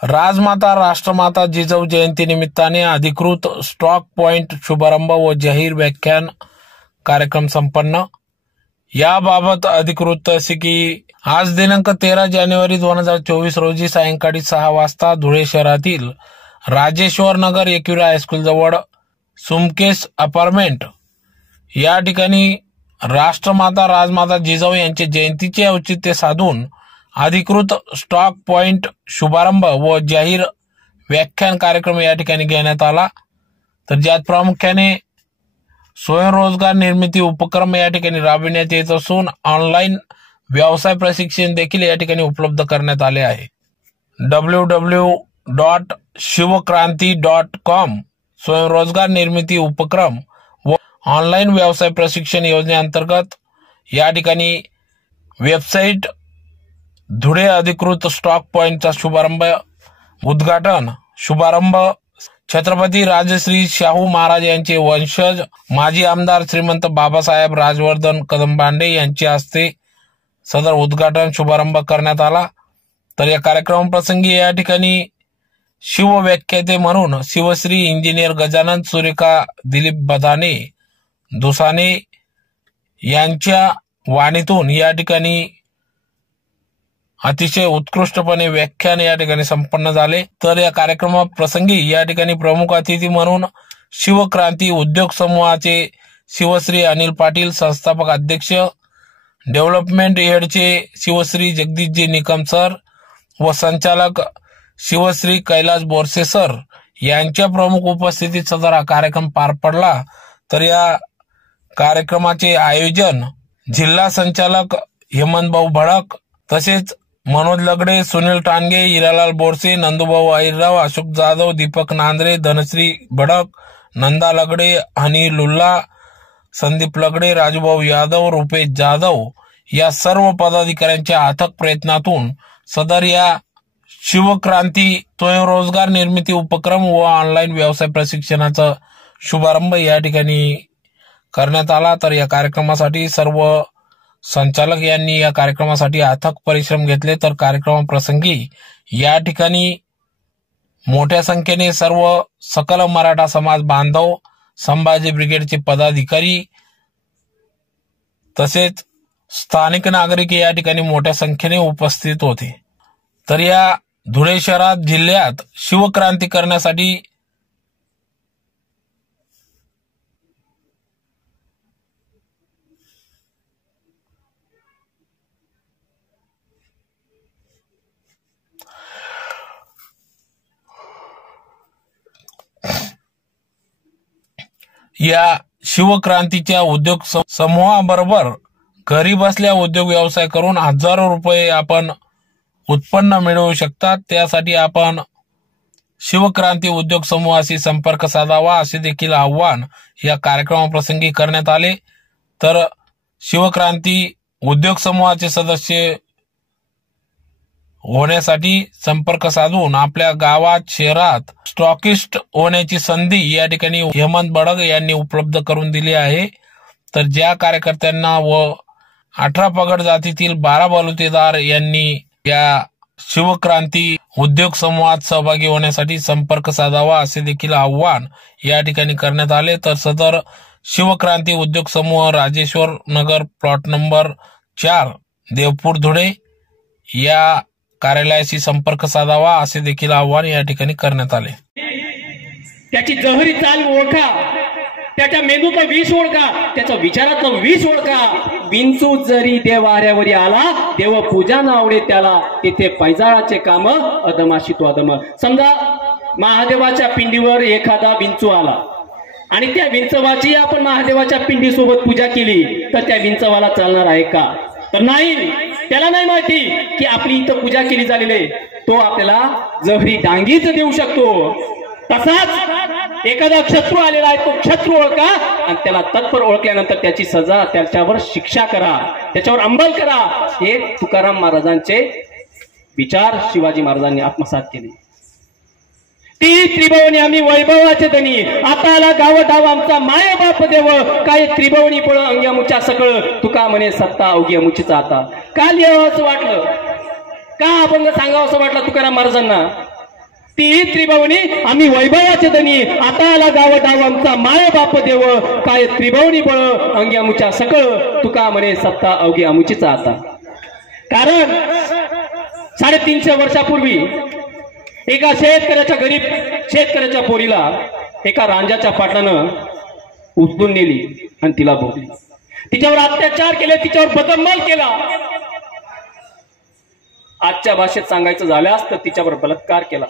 राजमाता राष्ट्रमाता जिजाऊ जयंती निमित्ताने अधिकृत stock point शुभारंभ व जाहीर व्याख्यान कार्यक्रम संपन्न. याबाबत अधिकृत असे की आज दिनांक तेरा जानेवारी दोन हजार चोवीस रोजी सायंकाळी सहा वाजता धुळे शहरातील राजेश्वर नगर एक्युरा हायस्कूल जवळ सुमकेश अपार्टमेंट या ठिकाणी राष्ट्रमाता राजमाता जिजाऊ यांचे जयंतीचे औचित्य साधून अधिकृत स्टॉक पॉइंट शुभारंभ व जाहीर व्याख्यान कार्यक्रम या ठिकाणी घेण्यात आला. तर ज्यात प्रामुख्याने स्वयंरोजगार निर्मिती उपक्रम या ठिकाणी राबविण्यात येत असून ऑनलाईन व्यवसाय प्रशिक्षण देखील या ठिकाणी उपलब्ध करण्यात आले आहे. W W dot Shivkranti dot com स्वयंरोजगार निर्मिती उपक्रम व ऑनलाईन व्यवसाय प्रशिक्षण योजनेअंतर्गत या ठिकाणी वेबसाईट धुळे अधिकृत स्टॉक पॉइंटचा शुभारंभ उद्घाटन शुभारंभ. छत्रपती राजश्री शाहू महाराज यांचे वंशज माजी आमदार श्रीमंत बाबासाहेब राजवर्धन कदमबांडे यांच्या हस्ते सदर उद्घाटन शुभारंभ करण्यात आला. तर या कार्यक्रमाप्रसंगी या ठिकाणी शिवव्याख्याते म्हणून शिवश्री इंजिनियर गजानन सुरेखा दिलीप बदाने दुसाने यांच्या वाणीतून या ठिकाणी अतिशय उत्कृष्टपणे व्याख्यान या ठिकाणी संपन्न झाले. तर या कार्यक्रमाप्रसंगी या ठिकाणी प्रमुख अतिथी म्हणून शिवक्रांती उद्योग समूहाचे शिवश्री अनिल पाटील संस्थापक अध्यक्ष डेव्हलपमेंट हेडचे शिवश्री जगदीशजी निकम सर व संचालक शिवश्री कैलास बोरसे सर यांच्या प्रमुख उपस्थितीत सदर हा कार्यक्रम पार पडला. तर या कार्यक्रमाचे आयोजन जिल्हा संचालक हेमंतभाऊ भडक तसेच मनोज लगडे सुनील टांगे हिरालाल बोरसे नंदूभाऊ आहिरराव अशोक जाधव दीपक नांद्रे धनश्री भडक नंदा लगडे हनी लुल्ला संदीप लगडे राजूभाऊ यादव रुपेश जाधव या सर्व पदाधिकाऱ्यांच्या अथक प्रयत्नातून सदर या शिवक्रांती स्वयंरोजगार निर्मिती उपक्रम व ऑनलाईन व्यवसाय प्रशिक्षणाचा शुभारंभ या ठिकाणी करण्यात आला. तर या कार्यक्रमासाठी सर्व संचालक यांनी या कार्यक्रमासाठी अथक परिश्रम घेतले. तर कार्यक्रमाप्रसंगी या ठिकाणी मोठ्या संख्येने सर्व सकल मराठा समाज बांधव संभाजी ब्रिगेडचे पदाधिकारी तसेच स्थानिक नागरिक या ठिकाणी मोठ्या संख्येने उपस्थित होते. तर या धुळे शहरात जिल्ह्यात शिवक्रांती करण्यासाठी या शिवक्रांतीच्या उद्योग समूहाबरोबर घरी बसल्या उद्योग व्यवसाय करून हजारो रुपये आपण उत्पन्न मिळवू शकतात. त्यासाठी आपण शिवक्रांती उद्योग समूहाशी संपर्क साधावा असे देखील आव्हान या कार्यक्रमाप्रसंगी करण्यात आले. तर शिवक्रांती उद्योग समूहाचे सदस्य होण्यासाठी संपर्क साधून आपल्या गावात शहरात स्टॉकिस्ट होण्याची संधी या ठिकाणी हेमंत बडग यांनी उपलब्ध करून दिली आहे. तर ज्या कार्यकर्त्यांना व अठरा पगड जातीतील बारा बलुतेदार यांनी या शिवक्रांती उद्योग समूहात सहभागी होण्यासाठी संपर्क साधावा असे देखील आव्हान या ठिकाणी करण्यात आले. तर सदर शिवक्रांती उद्योग समूह राजेश्वर नगर प्लॉट नंबर चार देवपूर धुळे या कार्यालयाशी संपर्क साधावा असे देखील आव्हान या ठिकाणी करण्यात आले. त्याची जहरी चाल ओळखा. त्याच्या मेंदूचा विष ओळखा. त्याचा विचाराचा विष ओळखा. विंचू जरी देवाऱ्यावरी आला देव पूजा न आवडे त्याला तिथे पैजाळाचे काम अदमाशी तो अदम. समजा महादेवाच्या पिंडीवर एखादा विंचू आला आणि त्या विंचवाची आपण महादेवाच्या पिंडी सोबत पूजा केली तर त्या विंचवाला चालणार आहे का? तर नाही. त्याला नाही माहिती की आपली इथं पूजा केली झालेली आहे. तो आपल्याला जहरी डांगीच देऊ शकतो तसाच एखादा शत्रू आलेला आहे तो शत्रू ओळखा आणि त्याला तत्पर ओळखल्यानंतर त्याची सजा त्याच्यावर शिक्षा करा त्याच्यावर अंमल करा. हे तुकाराम महाराजांचे विचार शिवाजी महाराजांनी आत्मसात केले. ती त्रिभवनी आम्ही वैभवाचे धनी. आता आला गाव आमचा माय बाप देव. काय त्रिभवनी पळ अंग्यामुच्या सकळ. तुका म्हणे सत्ता अवघ्या मुचीचा आता. का लिहावं असं वाटलं? का अभंग सांगावं असं वाटलं तुकाराम महाराजांना? ती त्रिभवनी आम्ही वैभवाचे धनी. आता आला गाव डाव आमचा माय बाप देव. काय त्रिभवनी बळ अंग्यामुच्या सकळ. तुका म्हणे सत्ता अवघी आमुचीचा आता. कारण साडेतीनशे वर्षापूर्वी एका शेतकऱ्याच्या गरीब शेतकऱ्याच्या पोरीला एका रांजाच्या पाटानं उचलून नेली आणि तिला भोगली. तिच्यावर अत्याचार केले तिच्यावर बदलमाल केला. आजच्या भाषेत सांगायचं झाल्यास तर तिच्यावर बलात्कार केला.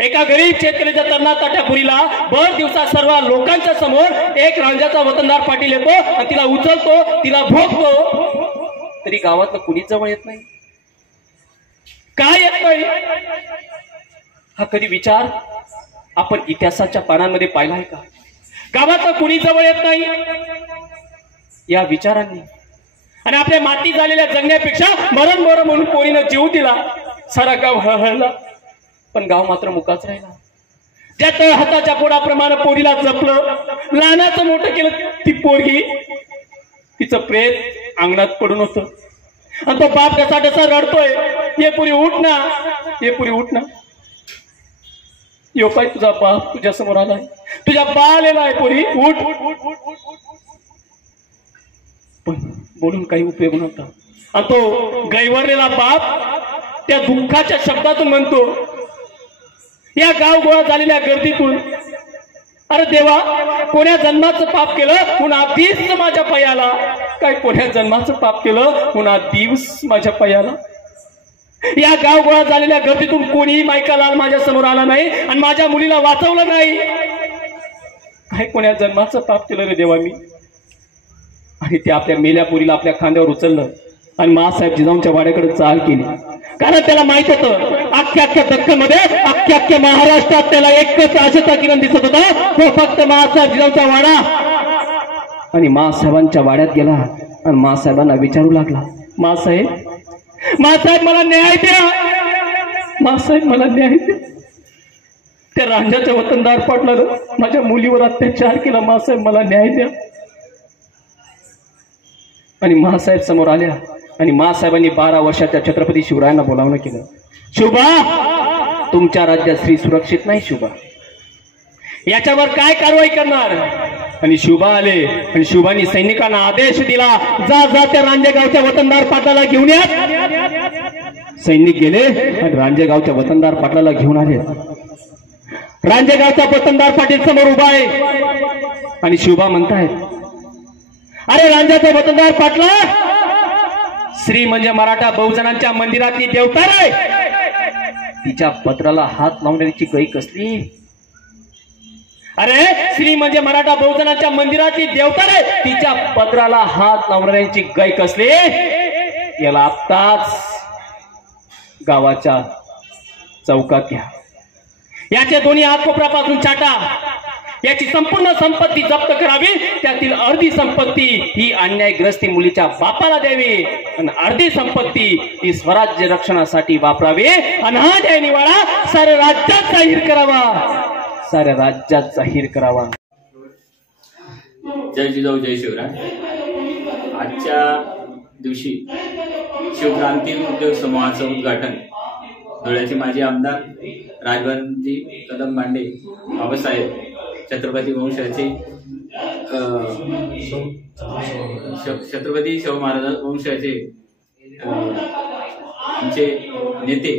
एका गरीब शेतकऱ्याच्या तरणाताट्या पुरीला भर दिवसा सर्व लोकांच्या समोर एक रांजाचा वतनदार पाटील येतो आणि तिला उचलतो तिला भोगतो. तरी गावातलं कुणीच जवळ येत नाही. काय येत नाही हा कधी विचार आपण इतिहासाच्या पानांमध्ये पाहिला आहे का? गावातलं कुणी जवळ येत नाही? या विचारांनी. आणि आपल्या माती झालेल्या जगण्यापेक्षा मरण मरण म्हणून कोणीनं जीव दिला सारा गाव हळहळला. पण गाव मात्र मुकाच राहिला. त्या तळ हाताच्या पोडाप्रमाणे पोरीला जपलं लहानाचं मोठं केलं ती पोरगी. तिचं प्रेत अंगणात पडून होतं. आणि तो बाप कसा कसा रडतोय. ये पुरी उठ ना. ये पुरी उठ ना. यो काय तुझा बाप तुझ्या समोर आलाय. तुझ्या बा आलेला आहे पुरी. उठ. पण बोलून काही उपयोग नव्हता. आणि तो गैवरलेला बाप त्या दुःखाच्या शब्दातून म्हणतो या गाव गोळा झालेल्या गर्दीतून अरे देवा कोण्या जन्माचं पाप केलं? म्हणून आधीच माझ्या पयाला? काय कोण्या जन्माचं पाप केलं? पुन्हा दिवस माझ्या पयाला. या गाव गोळा झालेल्या गर्दीतून कोणीही मायका लाल माझ्यासमोर आला नाही आणि माझ्या मुलीला वाचवलं नाही. काय कोण्या जन्माचं पाप केलं रे देवा मी? आणि ते आपल्या मेल्या पुरीला आपल्या खांद्यावर उचललं आणि मासाहेब जिजाऊंच्या वाड्याकडे चाल केली. कारण त्याला माहीत होतं अख्ख्या अख्ख्या दख्खनमध्ये अख्ख्या अख्ख्या महाराष्ट्रात त्याला एकच आशेचा किरण दिसत होता. तो फक्त मासाहेब जिजाऊचा वाडा. आणि मासाहेबांच्या वाड्यात गेला आणि मासाहेबांना विचारू लागला मासाहेब मासाहेब मला न्याय द्या. मासाहेब मला न्याय द्या. त्या रांजाच्या वतनदार पाटलानं माझ्या मुलीवर अत्याचार केला मासाहेब मला न्याय द्या. आणि महासाहेब समोर आल्या आणि महासाहेबांनी बारा वर्षाच्या छत्रपती शिवरायांना बोलावणं केलं. शुभा तुमच्या राज्यात स्त्री सुरक्षित नाही शुभा. याच्यावर काय कारवाई करणार? आणि शुभा आले. आणि शुभानी सैनिकांना आदेश दिला. जा जा त्या रांजेगावच्या वतनदार पाटलाला घेऊन या. सैनिक गेले आणि रांजेगावच्या वतनदार पाटलाला घेऊन आले. रांजेगावचा वतनदार पाटील समोर उभा आहे. आणि शुभा म्हणतायत अरे रांजाचा वतनदार पाटला श्री म्हणजे मराठा बहुजनांच्या मंदिरातली देवता रे. तिच्या पत्राला हात लावण्याची गई कसली? अरे श्री म्हणजे मराठा बहुजनाच्या मंदिरातली देवता रे. तिच्या पत्राला हात लावणाऱ्यांची गय कसली? याला आत्ताच गावाच्या चौकात घ्या. याच्या दोन्ही हात चाटा याची संपूर्ण संपत्ती जप्त करावी. त्यातील अर्धी संपत्ती ही अन्यायग्रस्ती मुलीच्या बापाला द्यावी. आणि अर्धी संपत्ती ही स्वराज्य रक्षणासाठी वापरावी. आणि हा जय निवाडा साऱ्या राज्यात जाहीर करावा. साऱ्या राज्यात जाहीर करावा. जय जिजाऊ जय शिवराय. आजच्या दिवशी शिवक्रांती उद्योग समूहाचं उद्घाटन धुळ्याचे माजी आमदार राजभरजी कदम मांडे बाबासाहेब छत्रपती वंशाचे श- छत्रपती शाहू महाराज वंशाचे आमचे नेते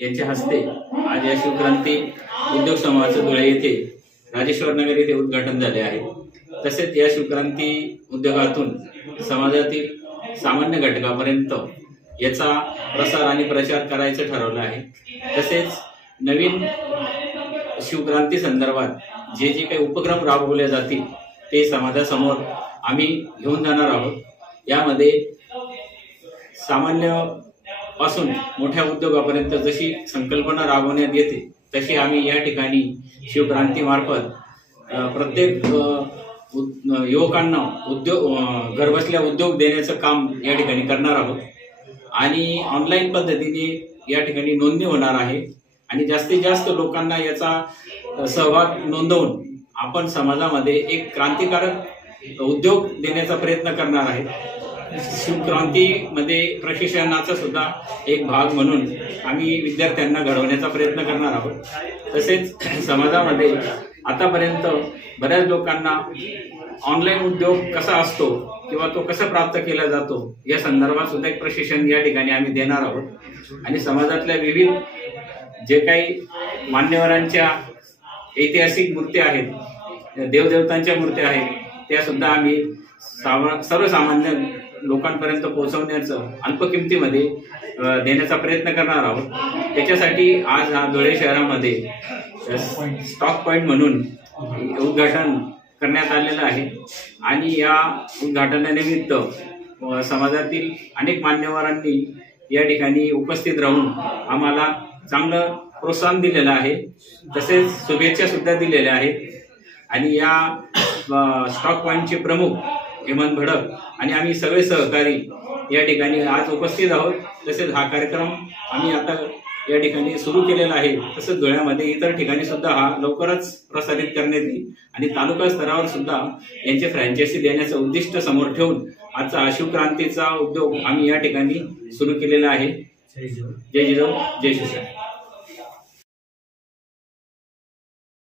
यांच्या हस्ते आज या शिवक्रांती उद्योग समूहाचं धुळे येथे राजेश्वर नगर येथे उद्घाटन झाले आहे. तसेच या शिवक्रांती उद्योगातून समाजातील सामान्य घटकापर्यंत याचा प्रसार आणि प्रचार करायचं ठरवलं आहे. तसेच नवीन शिवक्रांती संदर्भात जे जे काही उपक्रम राबवले जातील ते समाजासमोर आम्ही घेऊन जाणार आहोत. यामध्ये सामान्य पासून मोठ्या उद्योगापर्यंत जशी संकल्पना राबवण्यात येते तशी आम्ही या ठिकाणी शिवक्रांतीमार्फत प्रत्येक उद- युवकांना उद्योग घरबसल्या उद्योग देण्याचं काम या ठिकाणी करणार आहोत. आणि ऑनलाईन पद्धतीने या ठिकाणी नोंदणी होणार आहे. आणि जास्तीत जास्त लोकांना याचा सहभाग नोंदवून आपण समाजामध्ये एक क्रांतिकारक उद्योग देण्याचा प्रयत्न करणार आहे शिवक्रांतीमध्ये प्रशिक्षणाचा सुद्धा एक भाग म्हणून आम्ही विद्यार्थ्यांना घडवण्याचा प्रयत्न करणार आहोत. तसेच समाजामध्ये आतापर्यंत बऱ्याच लोकांना ऑनलाईन उद्योग कसा असतो किंवा तो कसा प्राप्त केला जातो या संदर्भात सुद्धा एक प्रशिक्षण या ठिकाणी आम्ही देणार आहोत. आणि समाजातल्या विविध जे काही मान्यवरांच्या ऐतिहासिक मूर्त्या आहेत देवदेवतांच्या मूर्त्या आहेत त्या सुद्धा आम्ही सामा- सर्वसामान्य लोकांपर्यंत पोहोचवण्याचं अल्प किमतीमध्ये देण्याचा प्रयत्न करणार आहोत. त्याच्यासाठी आज हा धुळे शहरामध्ये स्टॉक पॉईंट म्हणून उद्घाटन करण्यात आलेलं आहे. आणि या उद्घाटनानिमित्त समाजातील अनेक मान्यवरांनी या ठिकाणी उपस्थित राहून आम्हाला चांगलं प्रोत्साहन दिलेलं आहे. तसेच शुभेच्छा सुद्धा दिलेल्या आहेत. आणि या स्टॉक पॉईंटचे प्रमुख हेमंत भडक आणि आम्ही सगळे सहकारी या ठिकाणी आज उपस्थित आहोत. तसेच हा कार्यक्रम आम्ही आता या ठिकाणी सुरू केलेला आहे. तसंच धुळ्यामध्ये इतर ठिकाणी सुद्धा हा लवकरच प्रसारित करण्यात येईल. आणि तालुका स्तरावर सुद्धा यांचे फ्रँचायझी देण्याचं उद्दिष्ट समोर ठेवून आजचा शिवक्रांतीचा उद्योग आम्ही या ठिकाणी सुरू केलेला आहे. जय जिजाऊ. जय शिवसेना.